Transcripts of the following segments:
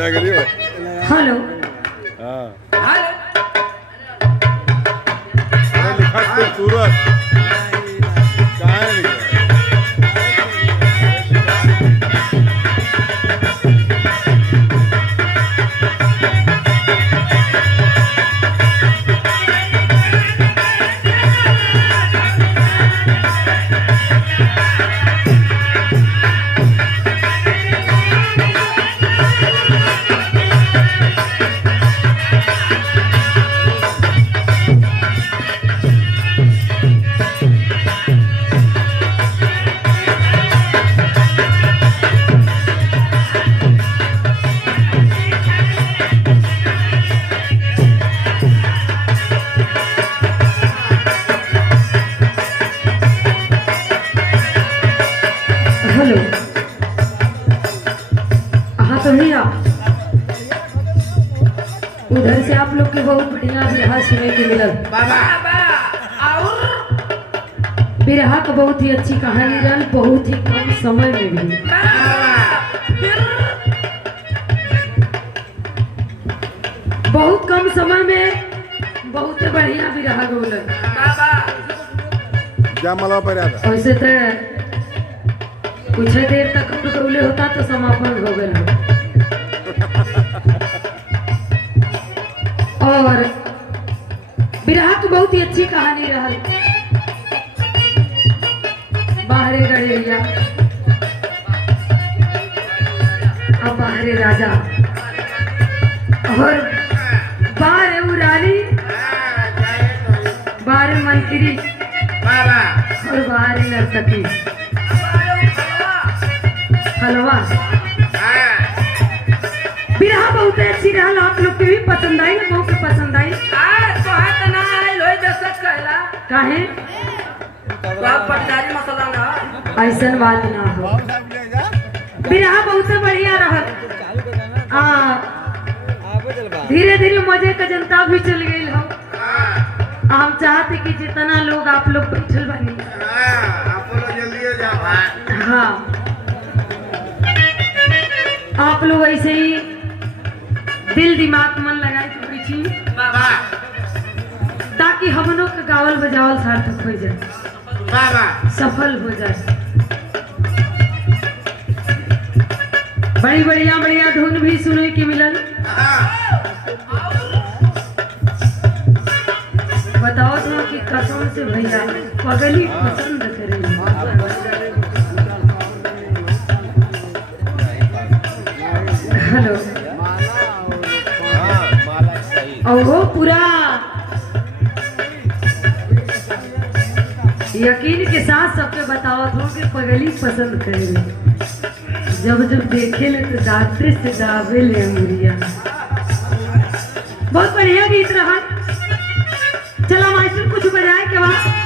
Hello hello. हाँ तो भैया उधर से आप लोग के बहुत बढ़िया बिरहा सुने के मिलल। बिरहा का बहुत ही अच्छी कहानी रहल, बहुत ही कम समय में भी। बहुत कम समय में बहुत बढ़िया बिरहा गौल। वैसे तो कुछ देर तक गौले होता तो समापन हो गया। और बिरहा की बहुत ही अच्छी कहानी रहल। बाहरे गड़ेरिया और बाहरे राजा और बाहरे उरानी, बाहरे मंत्री और बाहरे नर्तकी हलवा। बिरहा बहुत अच्छी रहल, आप लोग के भी पसंद आई, लोगों के पसंद आई। काहे ऐसा बात ना हो। बिरहा बहुत बढ़िया रहल। धीरे धीरे मजे का जनता भी चल गई हो। हम चाहते कि जितना लोग आप लोग बैठल बनी हाँ आप लोग ऐसे ही दिल दिमाग मन लगाए तो पीछी, ताकि हम लोग का गावल बजावल सार्थक हो जाए, सफल हो जाए। बड़ी बढ़िया बढ़िया धुन भी सुने की मिलन। बताओ तो कि कसम से भैया पगली पसंद करेंगे। हेलो। और वो पूरा यकीन के साथ सबके बताओ तो कि पगली पसंद करेंगे। जब जब देखे ले तो दांते से दावे ले अंगुरिया। बहुत बढ़िया गीत रहा। चलो मास्टर कुछ बजाए के बाद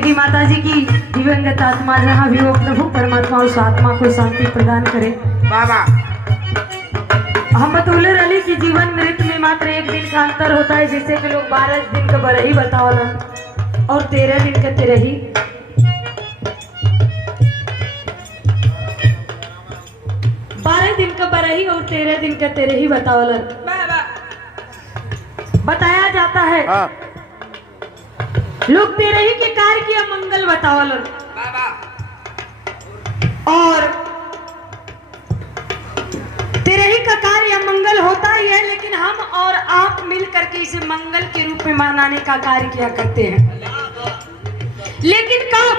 स्वर्गीय माता जी की दिवंगत आत्मा जहाँ भी हो प्रभु परमात्मा उस आत्मा को शांति प्रदान करे। बाबा हम बतौले रही कि जीवन मृत्यु में मात्र एक दिन का अंतर होता है, जैसे कि लोग 12 दिन का बरही बतावलन और 13 दिन का तेरही। 12 दिन का बरही और 13 दिन का तेरही बतावलन बताया जाता है। लोग तेरही के कार्य की अमंगल बतावलन और तेरही का कार्य मंगल होता ही है, लेकिन हम और आप मिल करके इसे मंगल के रूप में मनाने का कार्य किया करते हैं। लेकिन कब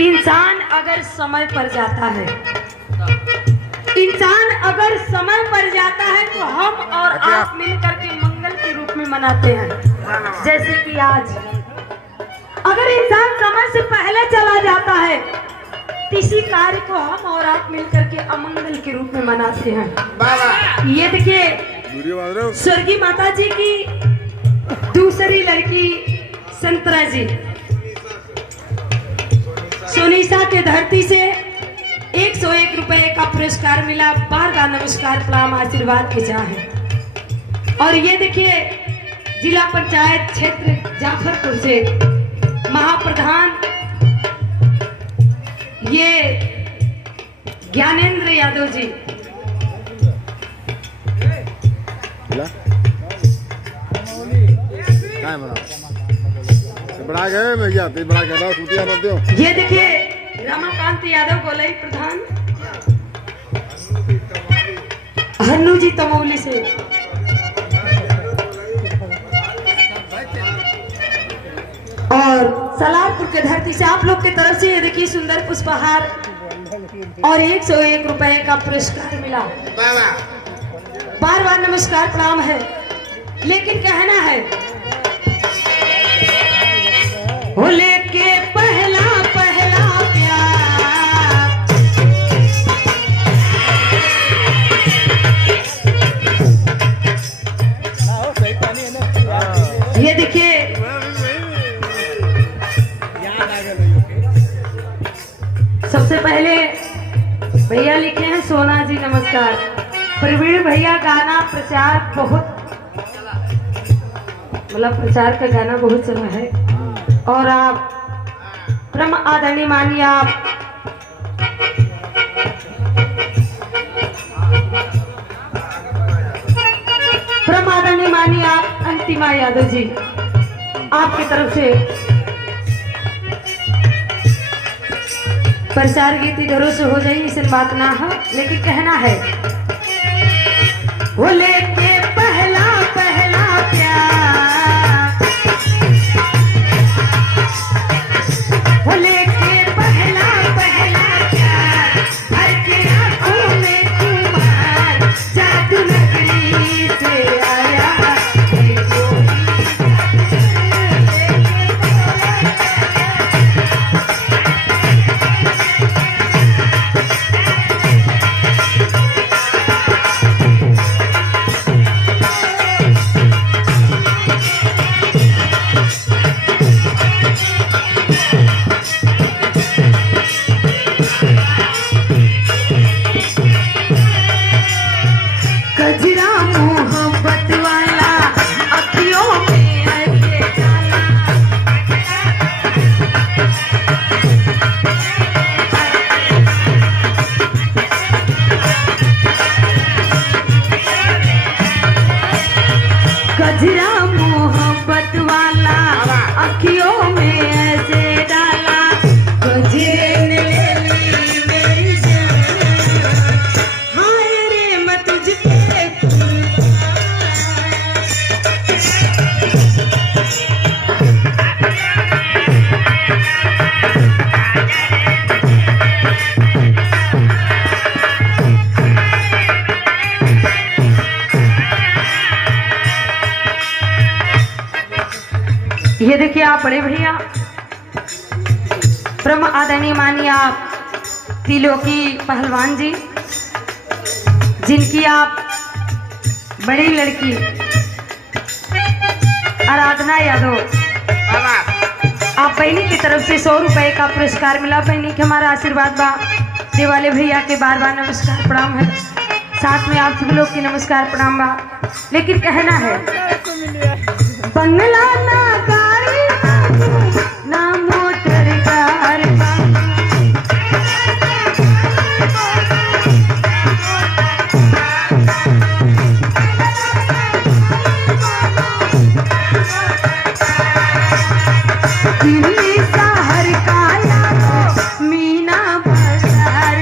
इंसान अगर समय पर जाता है, इंसान अगर समय पर जाता है तो हम और आप मिल करके मंगल के रूप में मनाते हैं। जैसे कि आज अगर इंसान समय से पहले चला जाता है, किसी कार्य को हम और आप मिलकर के अमंगल के रूप में मनाते हैं। ये देखिए स्वर्गीय माता जी की दूसरी लड़की संतरा जी सोनीसा के धरती से 101 रुपए का पुरस्कार मिला। बार बार नमस्कार प्रणाम आशीर्वाद की चाहे। और ये देखिए जिला पंचायत क्षेत्र जाफरपुर से महाप्रधान ये ज्ञानेंद्र यादव जी। ये देखिए रमाकांत यादव गोलाई प्रधान हन्नू जी तमौली से। और सलारपुर के धरती से आप लोग की तरफ से ये देखिए सुंदर पुष्पहार और 101 रुपए का पुरस्कार मिला। बार बार नमस्कार प्रणाम है। लेकिन कहना है वो लेके पहला पहला प्यार, ये देखिए सबसे पहले भैया लिखे हैं सोना जी नमस्कार। प्रवीण भैया गाना प्रचार बहुत मतलब प्रचार का गाना बहुत चला है। और आप परम आदरणीय मानिए आप परम आदरणीय मानिए आप अंतिमा यादव जी आपकी तरफ से प्रचार गीत इधरों से हो जाएगी, इसे बात ना है। लेकिन कहना है वो लेके पहला पहला प्यार, वो लेके पहला पहला प्यार, हर के आंखों में तुम्हार जादू नगरी से आया। गजरा मोहब्बत वाला अखियों में ऐसे डाला, गजरे ने ले ली मेरी जान, हाय रे मैं तुझ पे ये देखिए आप बड़े भैया परम आदरणीय मानिए आप तिलोकी पहलवान जी, जिनकी आप बड़ी लड़की आराधना यादव बहनी की तरफ से 100 रुपए का पुरस्कार मिला। बहनी के हमारा आशीर्वाद बा। देवाले भैया के बार बार नमस्कार प्रणाम है, साथ में आप सब लोग की नमस्कार प्रणाम बा। लेकिन कहना है बंगला ना गाड़ी ना मोटर कार दिल्ली शहर का मीना बाजार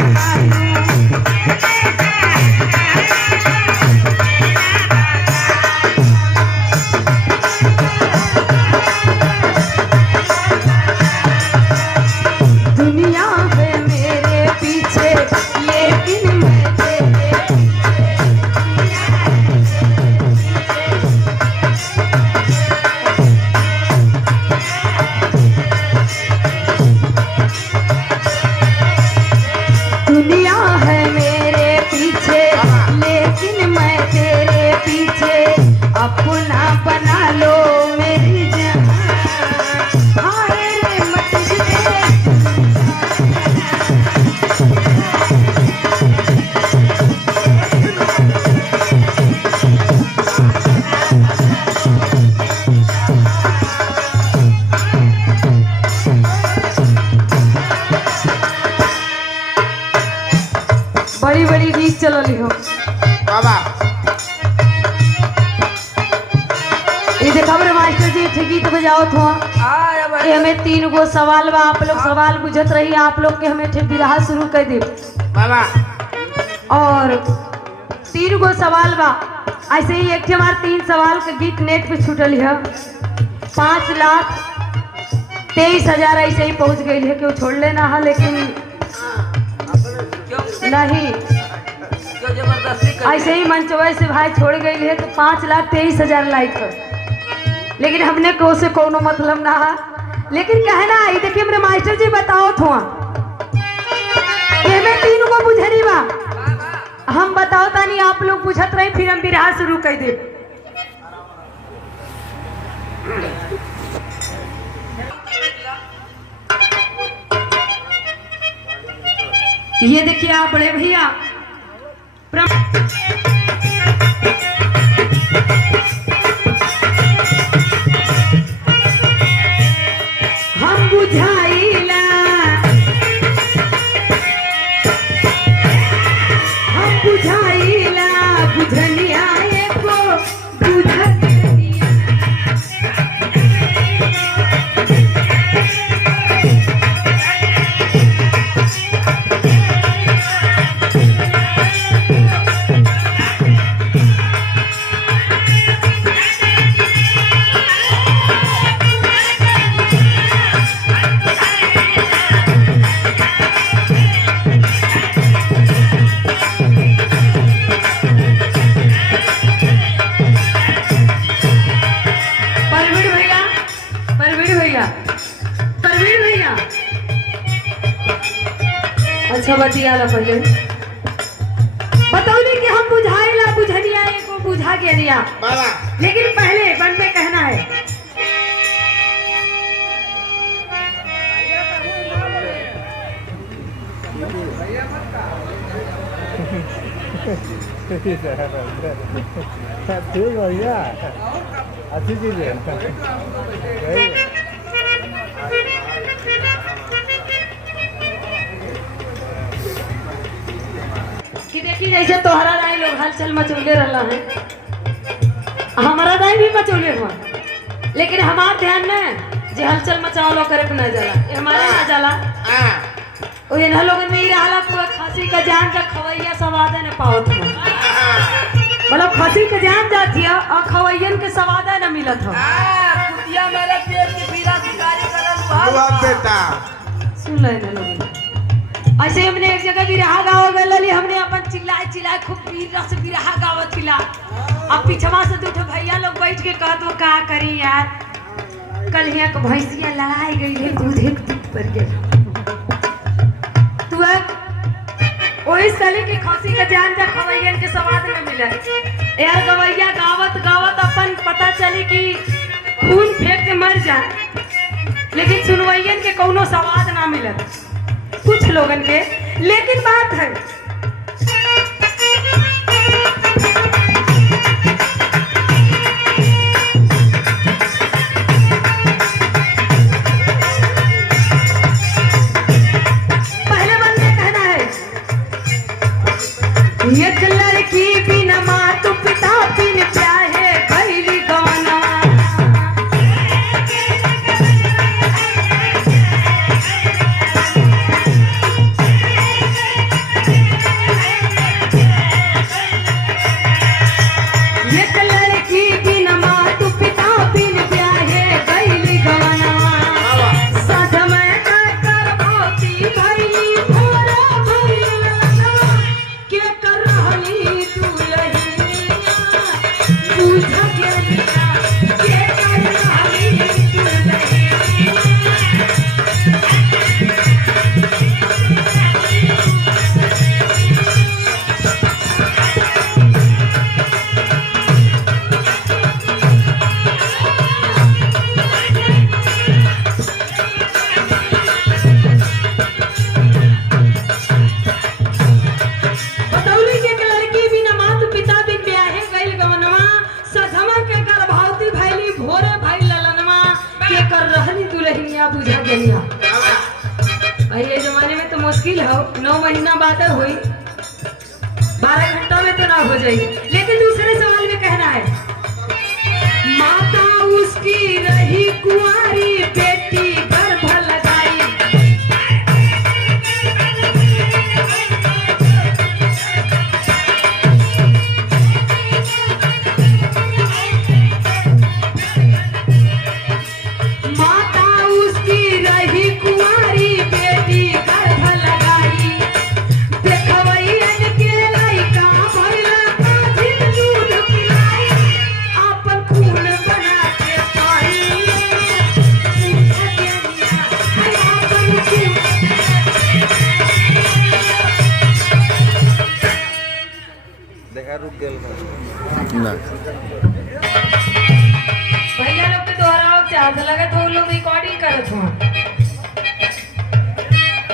दुनिया है मेरे पीछे लेकिन मैं दुनिया है मेरे पीछे लेकिन मैं तेरे पीछे अपना बना लो मेरी जान हाय रे मत बड़ी बड़ी गीत चलल हो बाबा। ये देखा मेरे मास्टर जी ठीक गीत बजाओ थो। ये हमें 3 गो सवाल बा, आप लोग सवाल बुझत रही, आप लोग के हमें ठीक बिरहा शुरू कर दे बाबा। और 3 गो सवाल बा। ऐसे ही एक हमारे 3 सवाल के गीत नेट पे छूटल है। 5,23,000 ऐसे ही पहुंच गई है, क्यों छोड़ लेना है लेकिन नहीं ऐसे ही मंचवा से भाई छोड़ गई है तो 5,23,000 लाइक है, लेकिन हमने को से कोनो मतलब ना है। लेकिन कहना है देखिए मेरे मास्टर जी बताओ थो ये में 3 गो बुझरी बा, हम बताओ तानी आप लोग पूछत रहे, फिर हम बिरहा शुरू कर दे। ये देखिए आप बड़े भैया हम बुझाइला बुझनिया एको बुझनिया अच्छा बतिया पहले बताओ कि हम बुझाइला बुझनिया एको बुझा गेलिया, लेकिन पहले बन में कहना है ठीक भैया अच्छी चीज है। कि देखी जैसे तोहरा राय लोग हलचल मचौले रहा है, हमारा राय भी मचौले हुआ, लेकिन हमार ध्यान न जे हलचल मचाओ लो करे ना जाला, ये हमारा ना जाला। ओ ये न लोगन में ही रहला पूरा खांसी का जान का खवैया स्वाद न पावत है, मतलब खांसी का जान जाती है और खवैयन के स्वाद न मिलत हो। कुतिया मेरे पेट की पीड़ा शिकारी करन बेटा सुन ले न लोगन। ऐसे हमने एक जगह बिरहा गाँव गली, हमने अपन चिल्लाए चिल्लाए खूब पीर रस बिरहा गावत थिला। अब पिछवा से 2 भैया लोग बैठ के कह दो का करी यार, कल यहाँ के भैंसिया लड़ाई गई है, दूध एक दूध पर गया तू वही सली की खांसी का जान जा खवैयन के स्वाद में मिले यार। गवैया गावत गावत अपन पता चली कि खून फेंक के मर जाए, लेकिन सुनवैयन के कौनो स्वाद ना मिलत कुछ लोगन के। लेकिन बात है पहले बंदे कहना है एक लड़की बिना मातु पिता बिन प्याहे कैली गवना। एक लड़की बिन मातु पिता बिन प्याहे कैली गवना। सजमय कर भौती भइली भोरा भइलना। के कर रहली तू लहिया बुझ गेलिया। के कर रहली तू लहिया। बतौली के एक लड़की बिना मातु पिता बिन ब्याहे गइल गवनवा। सधमा के गर्भवती भइली भोरे भइल ललनवा। के कर रहली दुल्हनिया बुझा गेलिया। भाई ये जमाने में तो मुश्किल हो 9 महीना बाद हुई 12 घंटों में तो ना हो जाई। लेकिन दूसरे सवाल में कहना है माता उसकी रही कुंवारी बेटी गर्भ लगाई। माता उसकी रही कुंवारी बेटी गर्भ लगाई। देखवैयन के लइका भइला काजिल दूध पिलाई। आपन खून बना के पाइले पूछा गेलिया। हाय आपन खून। देखा रुक गेल ना भैया लोग तो दोहराओ चाहत लगे तो लोग रिकॉर्डिंग करत हुआ।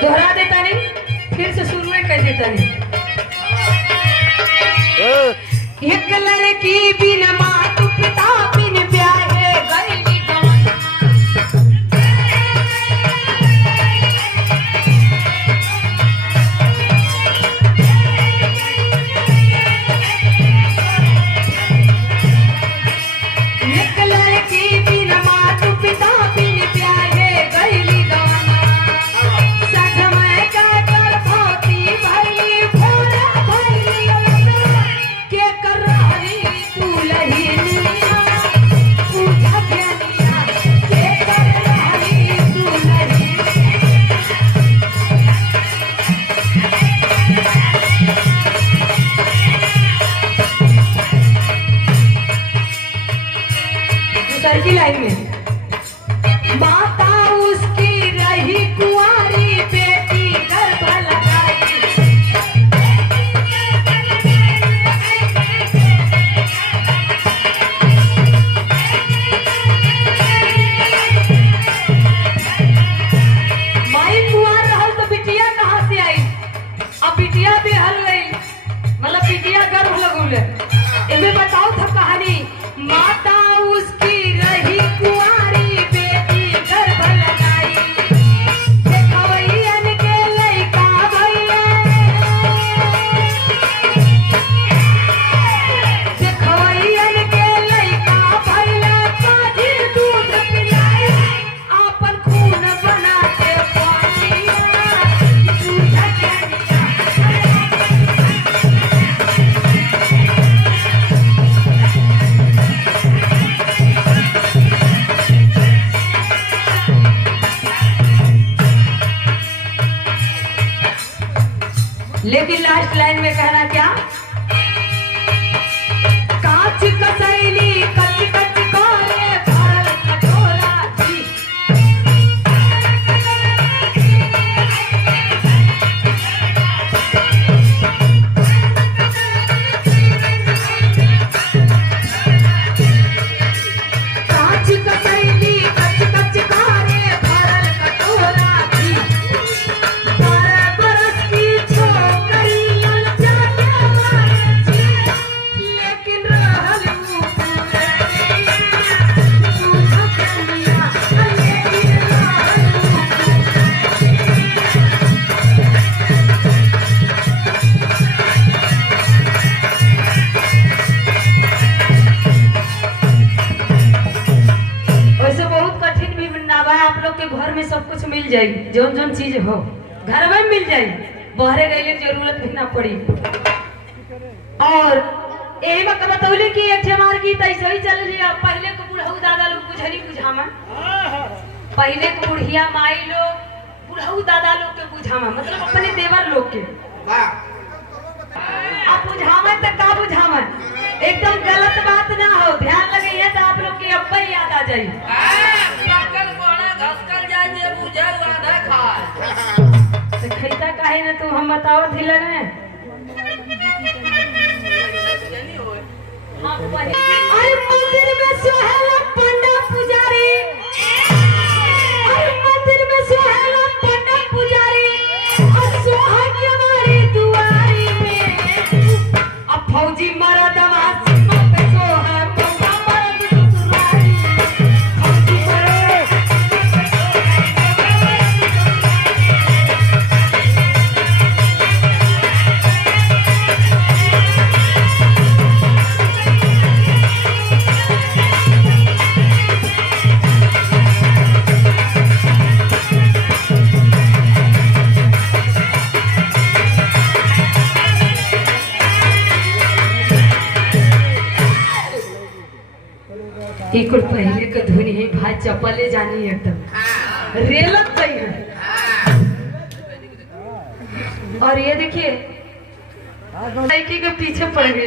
दोहरा देता नहीं फिर से शुरू में कर देता नहीं। एक लड़की बिन मातु पिता बिन ब्याहे गइली गवना। एक लड़की बिन मातु पिता बिन ब्याहे गइली गवना। सजमय का गर्भवती भइली भोरा भइली ललना। के कर रहली तू लहिनिया पूछा गेलिया। के कर रहली तू लहिनिया। दूसर की लाइन में माता उसकी रही कुंवारी बेटी गर्भ लगाई। माई कुंवार रहल तो बिटिया कहाँ से आई। अब बिटिया भी हल गई मतलब बिटिया गर्भ लगौले। एमे बताओ था कहानी माता उसकी रही कुंवारी बेटी गर्भ लगाई। देखवैयन के लइका भइले। देखवैयन के लइका भइले काजिल दूध पिलाई। आपन खून बना के पाइले पूछा गेलिया। लेकिन लास्ट लाइन में कहना क्या कांच कसैली कच कच करे भरल कटोरा जी। कांच कसैली कच कच करे लोग के घर में सब कुछ मिल जाई, जोन जोन चीज हो घर में मिल जाई, बहरे गए की जरूरत भी ना पड़ी। और यही वक्त बतौली कि एक हमार गीत ऐसे ही चल रही है। पहले को बुढ़ऊ दादा लोग बुझनी बुझामा, पहले को बुढ़िया माई लोग बुढ़ऊ दादा लोग के बुझामा, मतलब अपने देवर लोग के अब बुझावा तक का बुझावा, एकदम गलत बात ना हो, ध्यान लगे है तो आप लोग की अब याद आ जाये। तो खैता काहे ना तू हम बताओ ढीला में अरे मंदिर में सोहेला पंडा पुजारी, अरे मंदिर में सोहेला पंडा पुजारी, और सोहा के हमारी दुआरी में अब फौजी मरद सीमा पे सोहा पंडा मरद ससुरारी, फौजी कुल पहले के धुन है भाई, चप्पले जानी एकदम रेलत गई है। और ये देखिए लड़की के पीछे पड़ गई,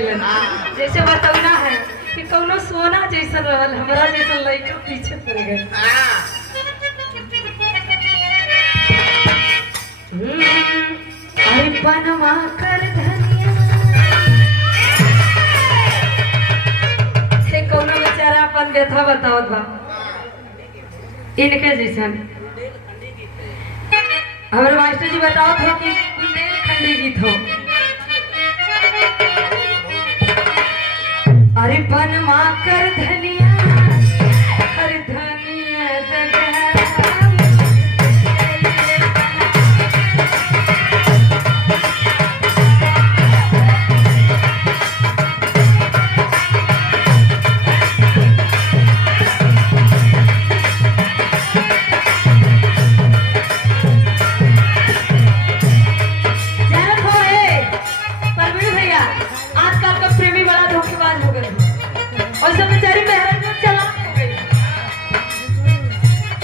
जैसे बताना है कि कौनो सोना जैसा रहल हमारा जैसा लड़के पीछे पड़ गए। अरे बनवा कर धनिया कौनो बेचारा अपन व्यथा बताओ बा इनके जैसन। हमारे मास्टर जी बताओ थे कि बुंदेलखंडी गीत हो। अरे बनवा कर धनिया, अरे धनिया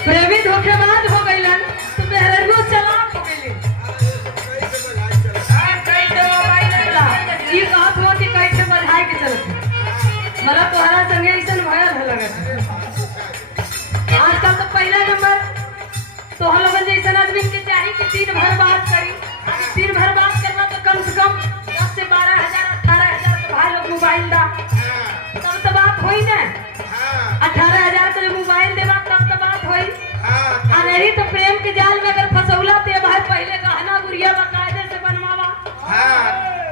प्रेमी धोखेबाज हो गई तो मेहरबू चलाक हो गई। ये बात हो कि कैसे बधाई के चलते मतलब तोहरा संगे ऐसा भयल है लगत। आजकल तो पहला नंबर तोहर लोगन जैसा आदमी के चाहिए कि दिन भर बात करी, दिन भर बात करना तो कम से कम 10 से 12,000 18,000 तो भाई लोग मोबाइल दा तब तो बात होई ना। 18,000 के मोबाइल देवा तब तो बात होई। नहीं तो प्रेम के जाल में अगर फसौला ते भाई पहले गहना गुड़िया बकायदे से बनवावा।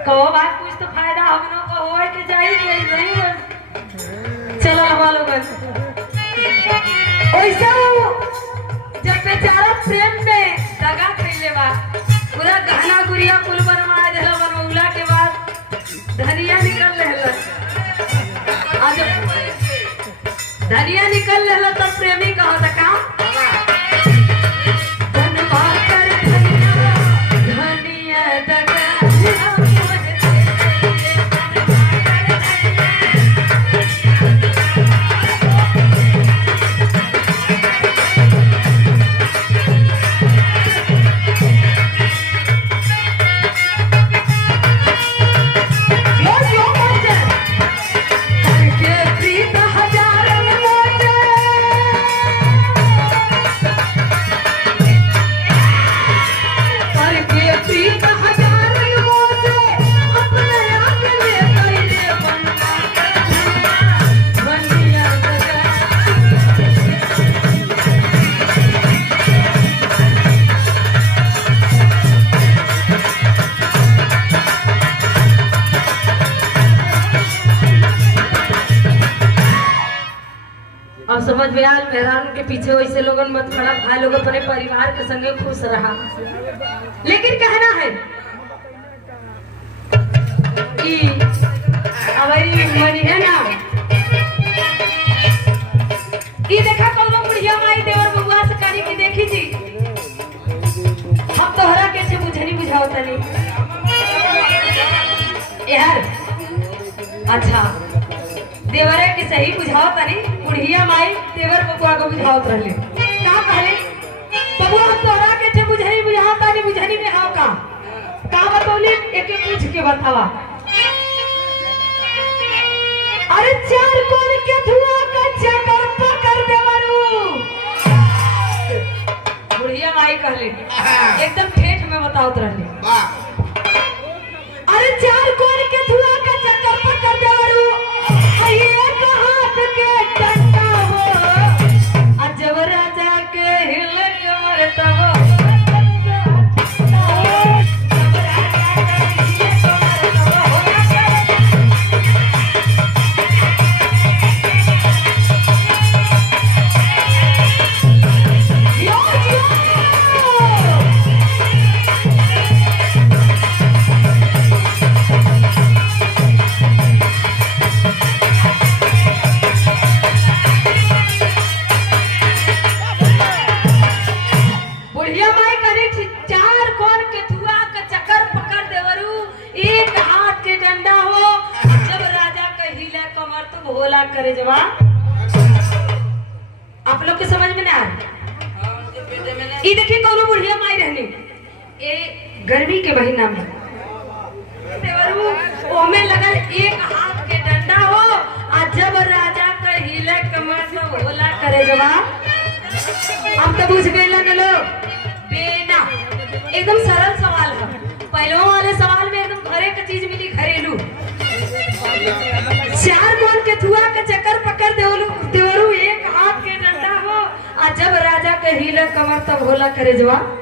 कहो भाई कुछ तो फायदा हमनो को होए के चाहिए नहीं बस चलो हवा लोगन ऐसा जब बेचारा प्रेम में दगा खइले बा पूरा गहना गुड़िया कुल बनवा देला, बनवला के बाद धनिया निकल रहला। आज धनिया निकल रहला तब प्रेमी का होता का अब समझ में आल मेहरान के पीछे वैसे लोगन मत खड़ा, भाई लोग अपने परिवार के संगे खुश रहा। लेकिन कहना है कि हमारी मनी है ना कि देखा कौनो बुढ़िया माई देवर बबुआ से करी अच्छा देवरे के सही बुझाओ तनी बुढ़िया माई देवर बबुआ को बुझाओत रहले का कहले बबुआ तोरा के जे बुझनी बुझाओ तनी बुझनी में हां का बतौली एक एक पूछ के बतावा। अरे चार कोन के धुआं का चक्कर पकड़ देवरू बुढ़िया माई कहले एकदम ठेठ में बताओत रहले। अरे चार कोन के धुआं का चक्कर पकड़ देवरू एक हाथ के डंडा हो जब राजा के हिले कमर तब भोला करे जवाब। आप लोग के समझ में ना आए ये देखिए कौनो बुढ़िया माई रहनी ए गर्मी के महीना में ओमे लगल एक हाथ के डंडा हो आ जब राजा कहिले कमर से भोला करे जवाब। हम तो बुझ गए लोग बेना एकदम सरल सवाल है पहले वाले सवाल में एकदम घरे का चीज मिली घरेलू चार कोन के धुआं के चक्कर पकड़ देवरू एक हाथ के डंडा हो आ जब राजा के हिले कमर तब भोला करे जवाब।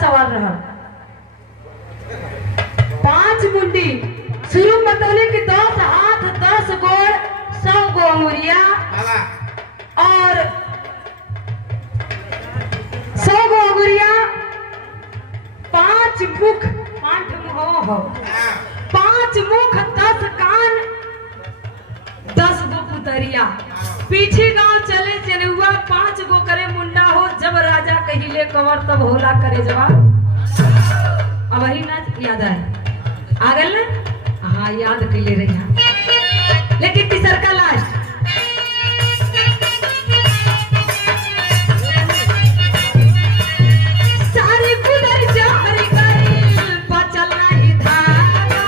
सवाल रहा 5 मुंडी शुरू बतौले कि 10 हाथ 10 गोड़ 100 गो अंगुरिया और 100 गो अंगुरिया 5 मुख 5 मुख 10 कान 10 गो पुतरिया पीछे गांव चले चनुआ 5 गो करे मुंडा हो जब राजा कहिले कवर तब होला करे जवाब। अब वही ना याद है आगल ना हाँ याद कर ले रही लेकिन तीसर का लास्ट सारी कुदर जहर गई बचल नहीं धागा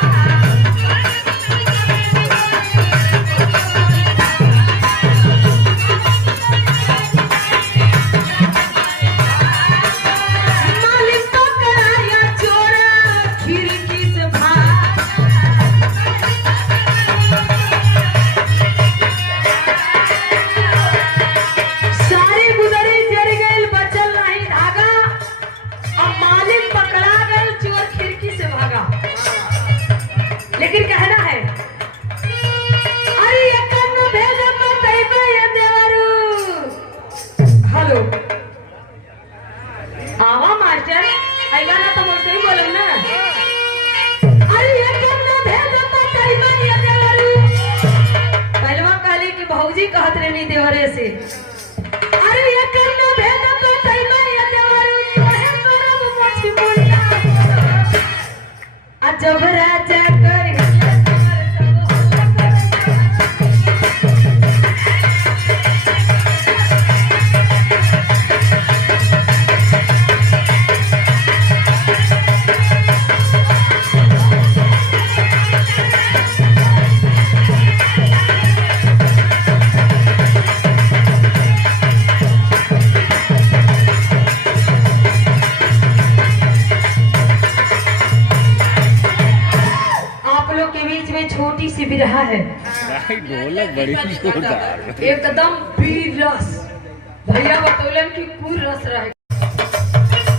मालिक तो कराया चोरा खिड़की से भागा सारी गुदरी जड़ गई बचल नहीं धागा अब मालिक पकड़ा गए चोर खिड़की से भागा। लेकिन कहना है अरे एकन भेज बताइबे ये देवरू हेलो आवा मास्टर आइबा ना तो मुझसे ही बोलम ना अरे एकन भेज बताइबे ये देवरू भौजी कहत रहनी देवरे से, अरे ये करना भेद तो तैमा ये देवरू तोहे करब मछी मुंडा आ जब राजा कर छोटी सी बिरहा है, ढोलक बड़ी जोरदार एकदम पीर रस। भैया बतौलन की पूर रस रहे।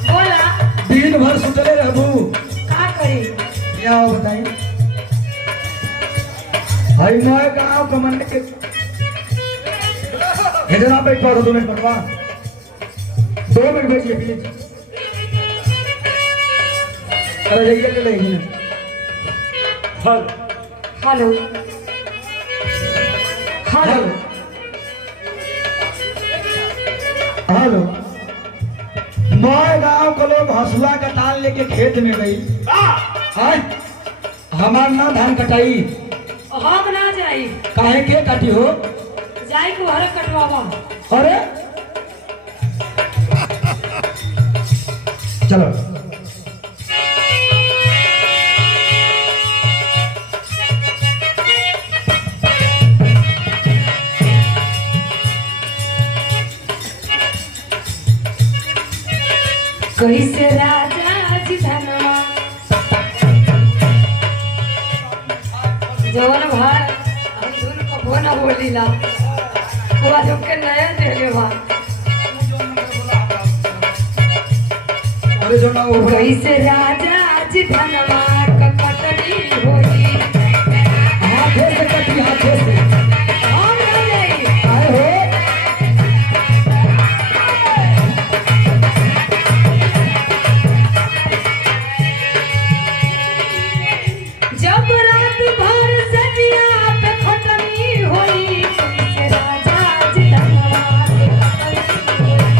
बोला दिन भर सुतले रहबू का करी, क्या बताई भाई मोए गाँव कमंड के इधर बैठ पड़ो 2 मिनट पड़वा 2 मिनट बैठिए प्लीज। अरे जाइए के नहीं हेलो हेलो हेलो मोए गाँव के लोग हसुआ कटान लेके खेत में गई, हमार ना धान कटाई हम ना जाई, काहे के काटी हो जाई को हर कटवावा। अरे चलो कैसे राजा जी धनवा जवन भाई हम धुन कबो ना बोलीला वो आज के नया देले बा। अरे जो ना वो कैसे राजा जी धनवा ककटनी होई हाथे से कटी हाथे से हम ना जाई। आए हो जब रात भर सजिया पे खटनी होई कैसे राजा जी धनवा ककटनी होई।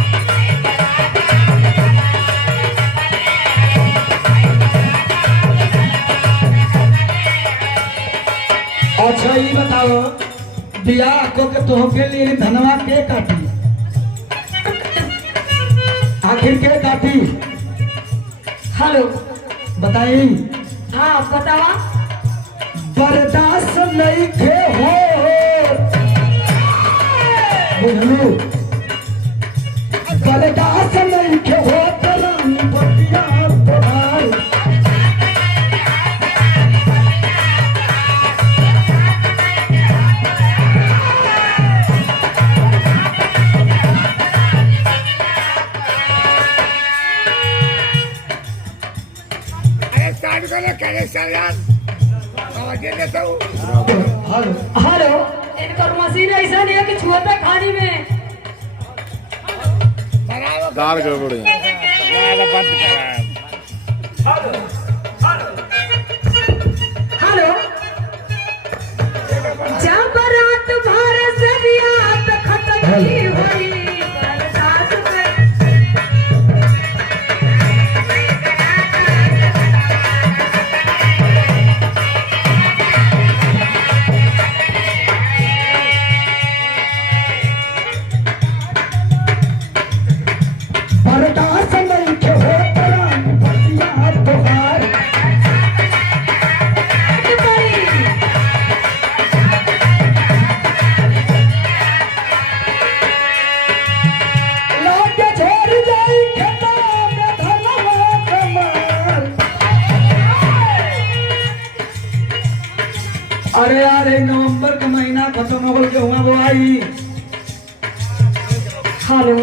अच्छा ये बताओ बियाह को के तो के लिए धनवा के काटी, आखिर के काटी हेलो बताई। हाँ बतावा। बर्दाश्त नहीं थे हो बुझलू, बर्दाश्त नहीं थे हो रानी बतिया तोहार। हेलो हेलो इनकर मशीन ऐसा नहीं है कि छुआता खानी में। दाल गड़बड़ है बंद हेलो जब रात भर सरिया पे खटनी होई बरसात में बर्दाश्त नहीं थे हो रानी बतिया तोहार। लाके छोड़ जाई खेता में धनवा कमार। अरे यार नवंबर का महीना खत्म हो गया हुआ वो आई। हेलो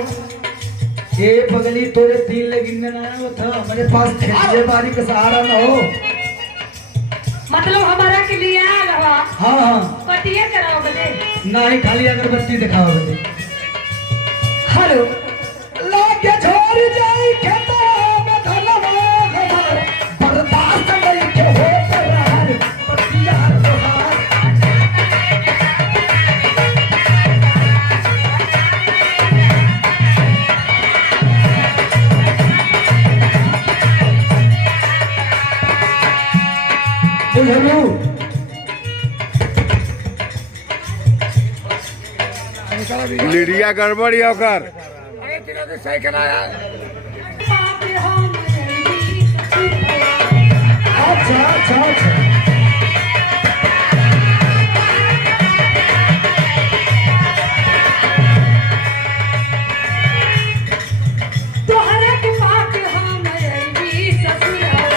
ये पगली तोरे 3 लेकिन में ना आया था मेरे पास खेतिए बाड़ी का सहारा ना हो। मतलब हमारा के लिए आया हवा हाँ हाँ कटिए कराओ बदे। ना ही खाली अगरबत्ती दिखाओ बदे। हेलो लाके छोड़ जाई खेता में धनवा कमार। बर्दाश्त नहीं के हो करार बतिया तोहार। बुझलू लीडिया गड़बड़ या ओकर सही कराया अच्छा अच्छा अच्छा तोहरे के पाके हम अइली ससुराल।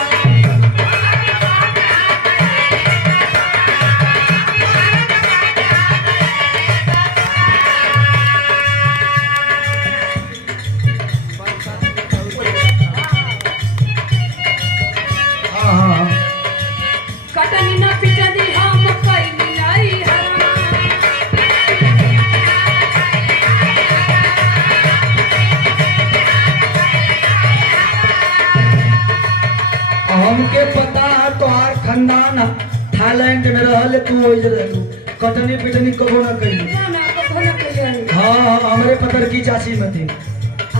हाँ हाँ कटनी न पिटनी हम कैली आई हरमा। हमके पता है तोहार खानदान थाईलैंड में रहले तू वही रहलू कटनी पिटनी कबो ना कइली ना ना कबो न कैली आई। हाँ हमरे पतर की चाची में थी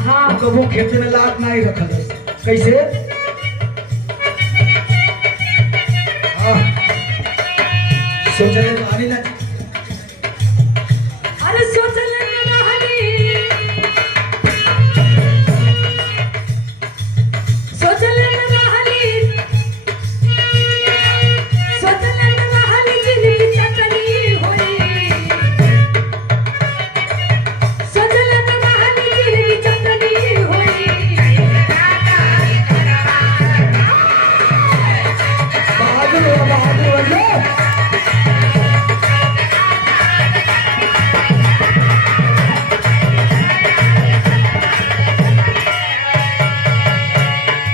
हाँ कबो खेत में लात नहीं रखल कैसे हाँ सोचले आनी ना अरे सोचल रहली सोचल रहली सोचल रहली जिंदगी चटनी होई। सोचल रहली जिंदगी चटनी होई। बहादुर बनो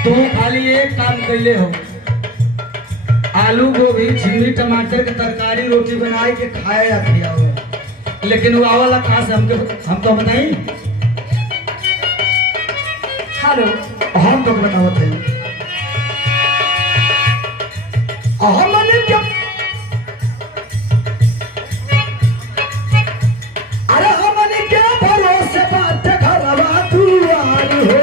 तुम खाली एक काम कैले हो आलू गोभी झिंगली टमाटर के तरकारी रोटी बनाए के खाए या खियाओ लेकिन वो आवला कहाँ से हमको बताई हेलो हम तो बतावत है हमने क्या अरे हमने क्या भरोसे बात घरवा तू आल हो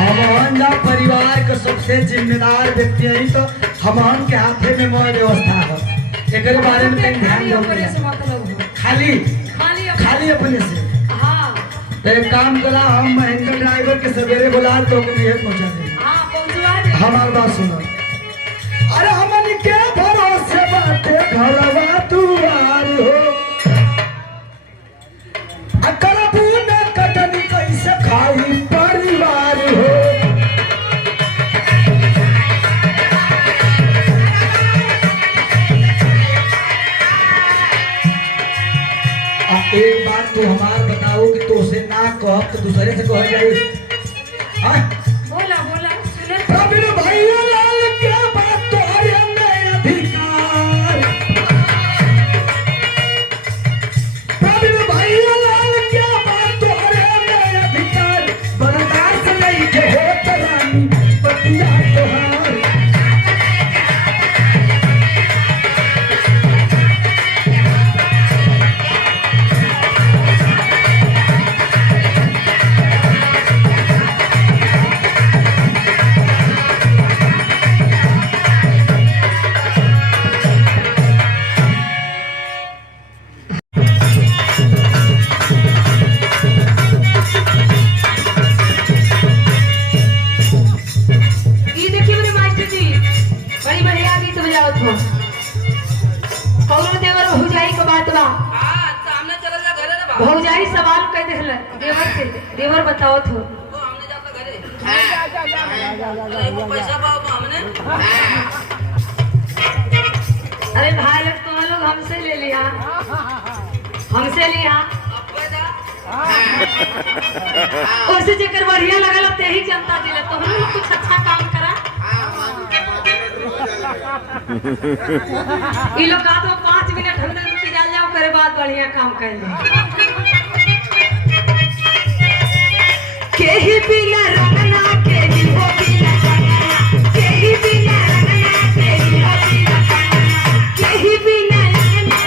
हमान परिवार के सबसे जिम्मेदार व्यक्ति है तो हमान के हाथे में मोर व्यवस्था है एक बारे में कहीं ध्यान दो अपने से मतलब हो। खाली खाली खाली अपने से हाँ तो एक काम करा हम महेंद्र ड्राइवर के सवेरे बुला तो नियत पहुंचा देंगे हाँ पहुंचवा दे। हमारी बात सुनो अरे हमन के भरोसे बाटे घरवा तू आर हो अकरबू न कटनी कैसे खाई परिवार हो एक बात तो हमार बताओ कि तो से ना कह तो दूसरे से कह जाए हाँ बोला बोला सुने प्रवीण भैया लाल क्या बात तोहरे में अधिकार प्रवीण भैया लाल क्या बात तोहरे में अधिकार बर्दाश्त नहीं के होत रानी बतिया तोहार ये देखिए मेरे मास्टर जी बड़ी बढ़िया गीत बजावत हो कौनो देवर भौजाई के बात बा हाँ तो हमने चलल जा घरे रे बा भौजाई सवाल कह देहल देवर से देवर बतावत हो तो हमने जाता घरे एगो पैसा पाओ हमने अरे भाई लोग तुम लोग हमसे ले लिया हमसे लिया अब पैसा उसे जेकर बढ़िया लगल ते ही जनता दिले तो हम कुछ अच्छा काम करा ई लोग का तो 5 मिनट हम लोग इंतजार जाओ करे बाद बढ़िया काम कर ले केही बिना रंगना केही हो बिना रंगना केही बिना रंगना केही हो बिना रंगना केही बिना रंगना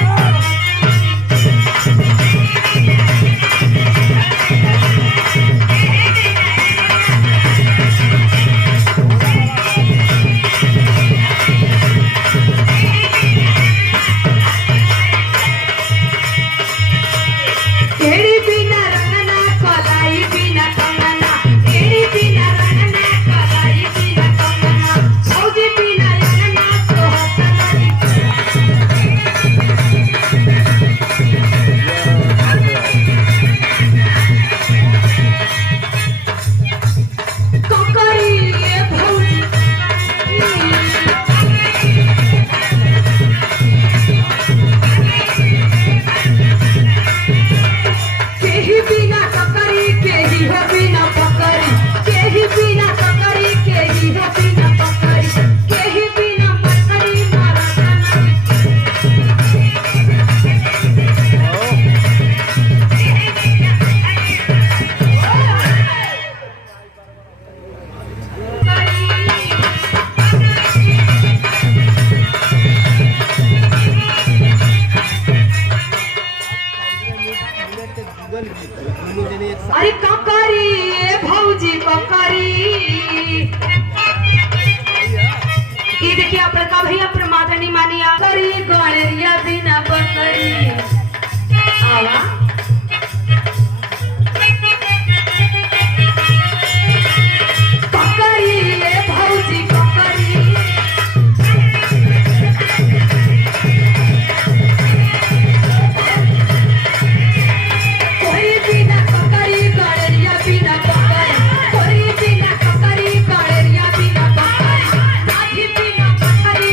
अभी अपने मादनी मानिया करी गौरिया बिना बकरी आवा बकरी ये भौजी बकरी कोई बिना बकरी गौरिया बिना बकरी कोई बिना बकरी गौरिया बिना बकरी लाठी बिना बकरी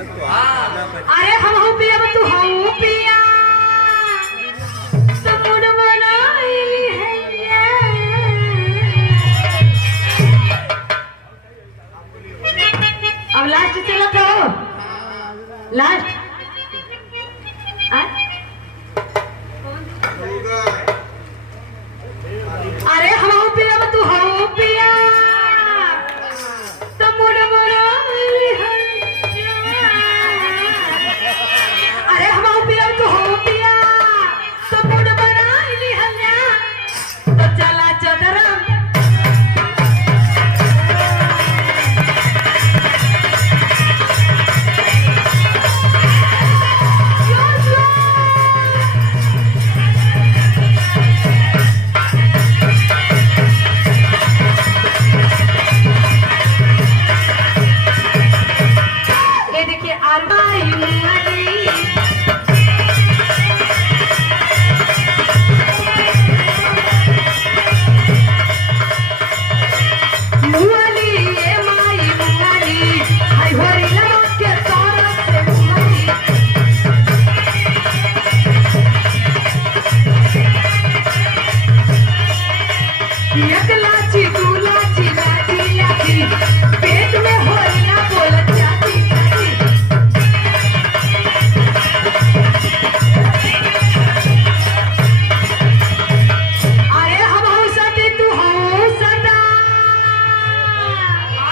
अरे हम हूँ पिया तू हूँ पिया समुद्र बनाई है अब लास्ट चला था लास्ट अरे हम हूँ पिया तू हूँ पिया समुद्र बनाई है अरे हम पिया तो हो पिया समुद्र बनाई ली हल्ला तो चला चदरा ये देखिए आरबाई लाची दू लाची लाची लाची पेट में होइला बोलत जाती जाती अरे हम हो सदी तू हो सदा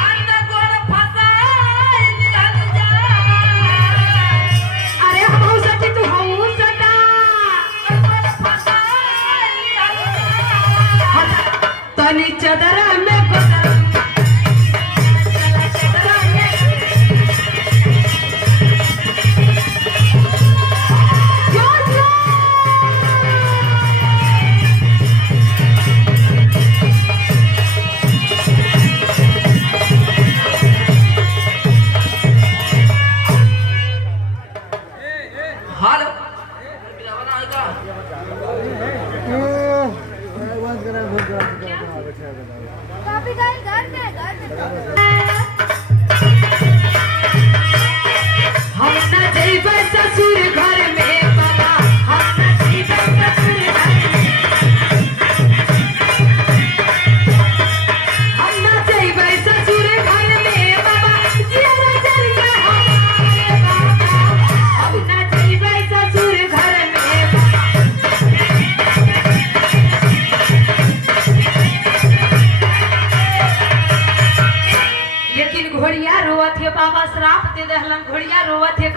आंदा गोड़ फसाई निहल जा अरे हम हो सदी तू हो सदा गोड़ फसाई निहल जा तनी चदरा में बदल चला चदरा में जो जो हालो काफी घर में हम ना जइबे ससुर घर में बाबा हम ना जइबे ससुर घर में हम ना जइबे ससुर घर में बाबा जिया जल जा हमारे बाबा हम ना जइबे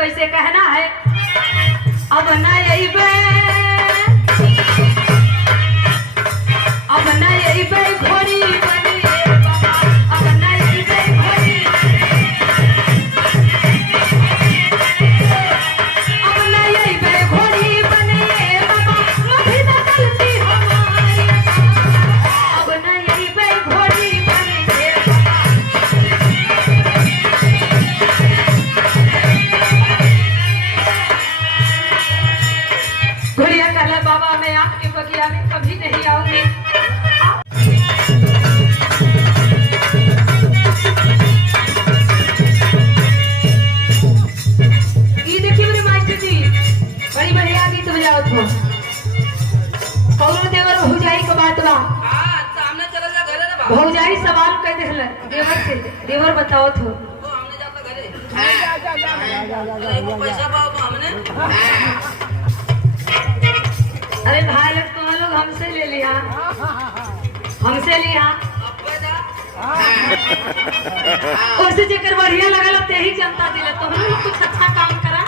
कैसे कहना है। अब न यही बे, अब न यही बे घोड़ी बनी रे बाबा, अब न यही बे घोड़ी, अब न यही बे घोड़ी बनी रे बाबा, मभी न गलती हमारी, अब न यही बे घोड़ी बनी रे बाबा। घोड़िया कहला बाबा मैं आपके बगिया में कभी नहीं आऊंगी। ये देखिए मेरे मास्टर जी बड़ी बढ़िया गीत बजावत हो। कौनो देवर भौजाई का बात बा, हाँ सामने चला जा घरे रे बाबा। भौजाई सवाल कह दिखल देवर से, देवर बतावत हो। तो हमने जाता घरे। हाँ। पैसा बाबा हमने। अरे भाई लोग तुम लोग हमसे ले लिया, हमसे लिया अब पैदा। उसे जेकर बढ़िया लगल ते ही जनता दिला, तो हम लोग कुछ अच्छा काम करा।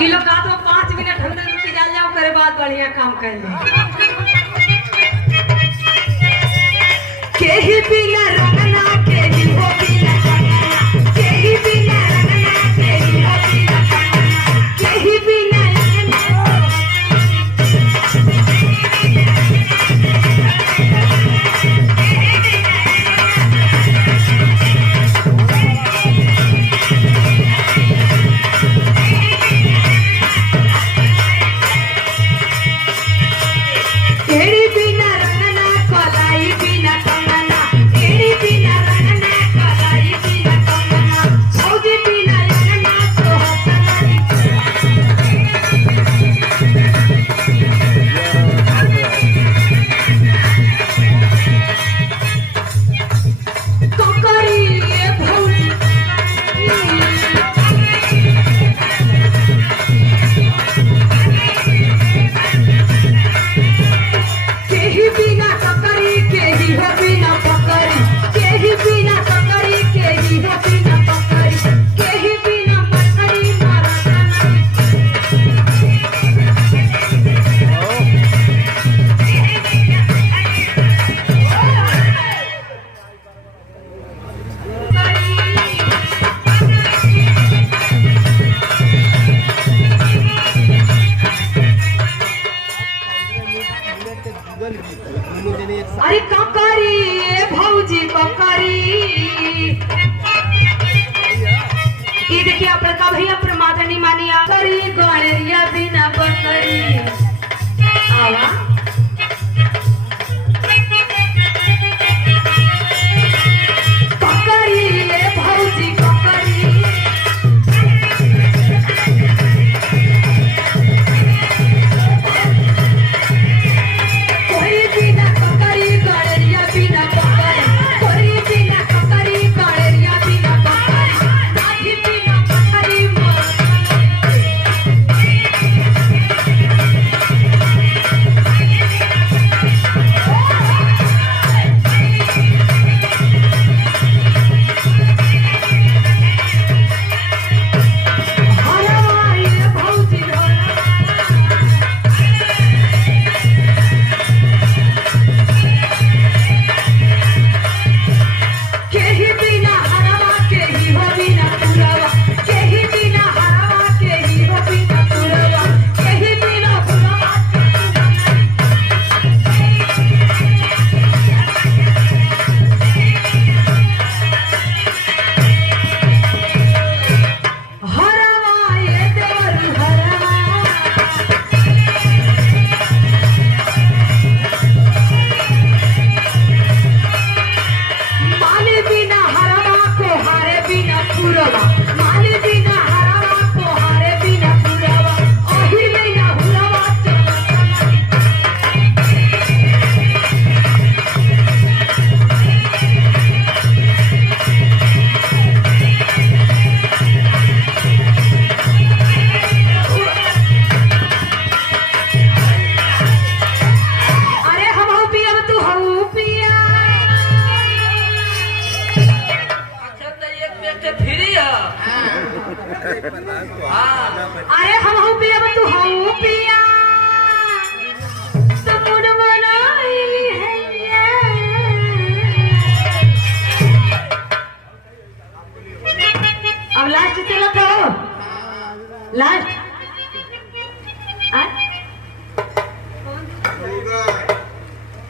ये लोग का तो 5 मिनट हम तक रुक जाल जाओ करे बाद बढ़िया काम कर ले। केही बिना रंगना केही हो बिना रंगना, केही बिना रंगना केही हो बिना रंगना, केही बिना केड़ी बिना रंगना कोलाई बिना कंगना, केड़ी बिना रंगना कोलाई बिना कंगना, सौदी बिना रंगना तो कंगनी। ककरी ये भौजी केही बिना ककरी केही हो बिना पकड़ी, केही बिना ककरी केही हो बिना पकड़ी, केही बिना पकड़ी मारा अरे ककरी ये भौजी ककरी। ये देखिए अपने का भैया प्रमादनी मानिया करी गौरिया बिना बकरी आवा। ककरी ये भौजी ककरी, कोई बिना ककरी गौरिया बिना बकरी, कोई बिना ककरी गौरिया बिना बकरी, दाढ़ी बिना बकरी मोर अरे हम हूँ पिया तू हूँ पिया तो मुड़ बनाई है अब लास्ट चला तो लास्ट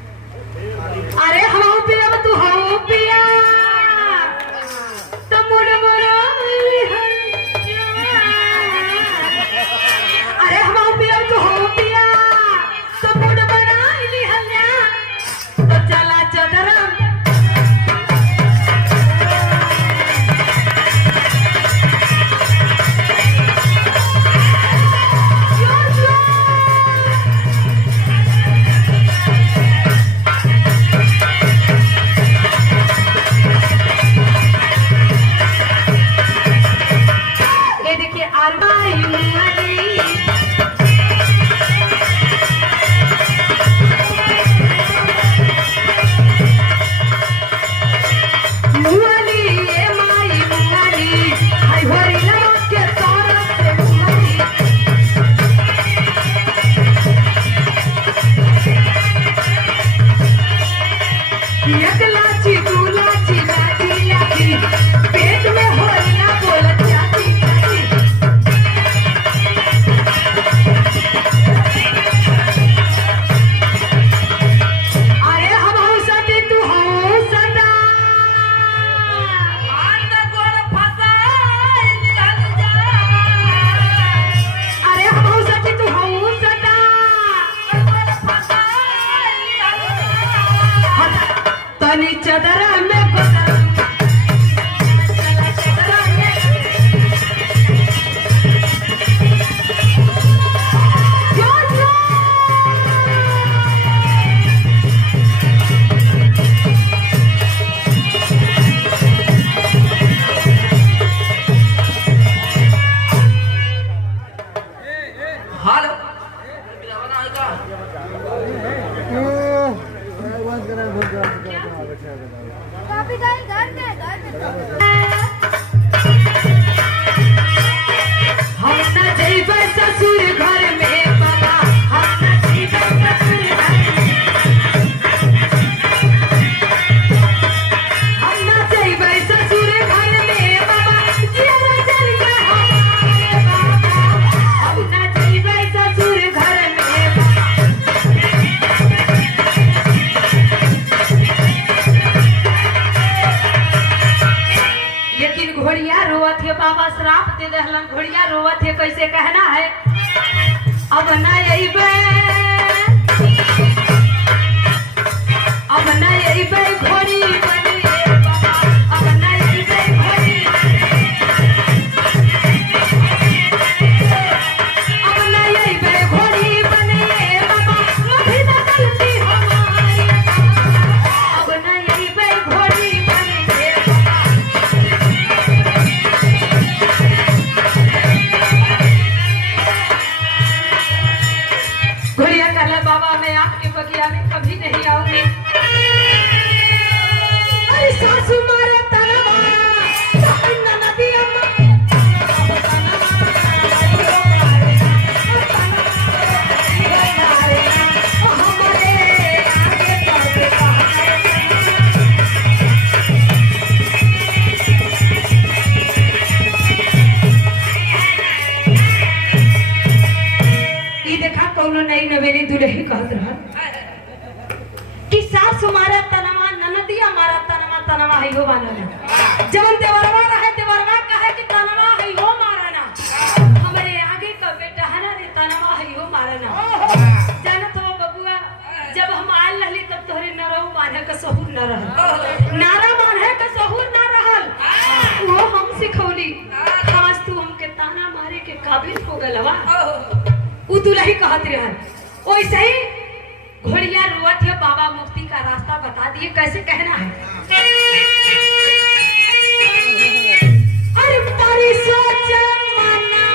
अरे हम हूँ पिया तू हूँ पिया तो मुड़ बनाई है अरे हम हूँ पिया तू हूँ पिया तो मुड़ बनाई है तो चला चदरा ये देखिए अरबाई मुआली ये माई मुआली हाय होरी लगा के तोरा से मुआली एक लाची दू लाची लाची लाची पेट में होरी ना बोल जाती जाती अरे हम हूँ सती तू हूँ सदा अरे हम हूँ सती तू हूँ सदा तनी चदरा में बदल चला चदरा में जो जो हेलो काफी गाइल घर में हम ना जइबे ससुर घर में बाबा हम ना जइबे ससुर घर में हम ना जइबे ससुर घर में बाबा जिया चल जा हमारे बाबा हम ना जइबे ससुर घर में बाबा लेकिन घोड़िया रोवत है बाबा श्राप दे दहलन घोड़िया रोवत है कैसे कहना है अब ना अइबे अब ना अइबे घोड़ी बने बाबा अब ना अइबे घोड़ी अब ना अइबे घोड़ी बने बाबा मभी ना गलती हमारी अब ना अइबे घोड़ी बने बाबा घोड़िया कहला बाबा मैं आपके बगिया में कभी नहीं आऊंगी अरे सासू मारे तलवा सपना नदी ये देखा कौनो नई नवेली दुल्ही कहत रहा कि सास मारा तनवा ननदिया मारा तनवा तनवा है हो मारना जवन देवरवा रहे देवरवा कहे कि तनवा है हो मारना हमारे आगे का बेटा है ना रे तनवा है हो मारना जानत हो बबुआ जब हम आल रहली तब तोहरे नरौ माने का सहूर न रहल नारा माने का सहूर न रहल वो हम सिखौली आज तू हमके ताना मारे के काबिल हो गलवा उ दुल्ही कहत रहन वैसे ही घोड़िया रोवत है बाबा मुक्ति का रास्ता बता दिए कैसे कहना है अरे तारी सोच मना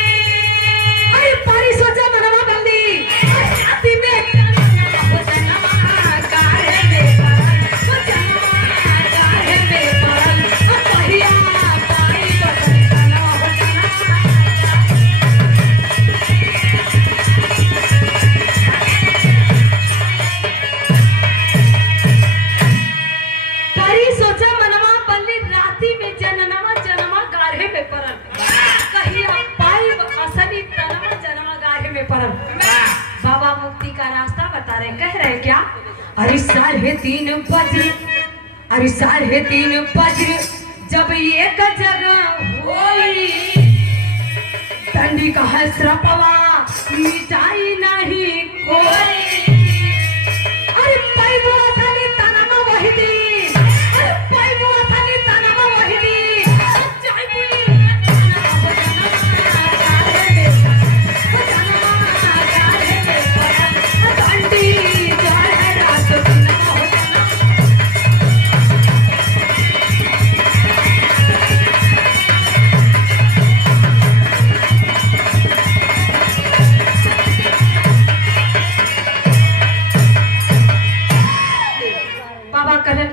अरे तारी सोच मनवा बंदी अरे छाती में हो जना अरे 3:30 बजे, अरे 3:30 बजे जब एक जगह होई, डंडी का है श्रपवा मिटाई नहीं कोई। अरे पैदो थानी तनमा वही दी, अरे पैदो थानी तनमा वही दी, चाय बुली डंडी जाए रात दिन हो जाना। बाबा कहलन